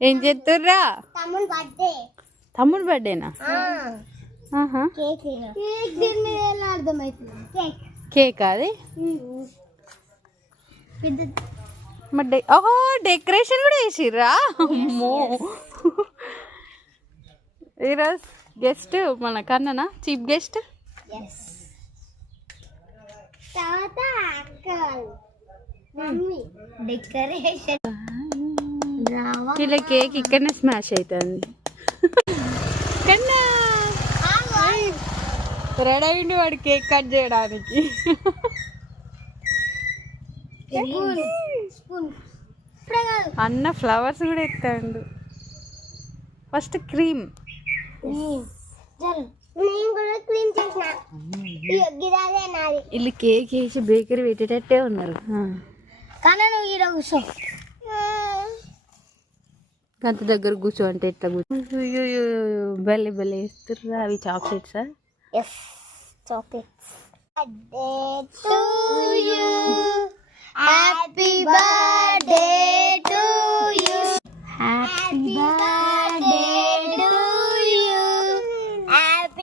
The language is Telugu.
ఏం చేస్తుర్రా? తమ్ముడు బర్త్డేనా? కేక్ అది ఓహో డెకరేషన్ కూడా వేసిర్రా. అమ్మో ఈరోజు గెస్ట్ మన కన్ననా చీఫ్ గెస్ట్. ఇలా కేక్ ఇక్కడనే స్మాష్ అవుతుంది. కన్నా రెడీ అయింది వాడు కేక్ కట్ చేయడానికి. అన్న ఫ్లవర్స్ కూడా ఎత్తాడు. ఫస్ట్ క్రీమ్ వీళ్ళు కేక్ వేసి బేకరీ పెట్టేటట్టే ఉన్నారు. గంత దగ్గర కూర్చో అంటే ఎట్లా కూర్చో. భలే భలే వేస్తుర్రా. అవి చాక్లెట్సా? చాక్లెట్స్. Happy birthday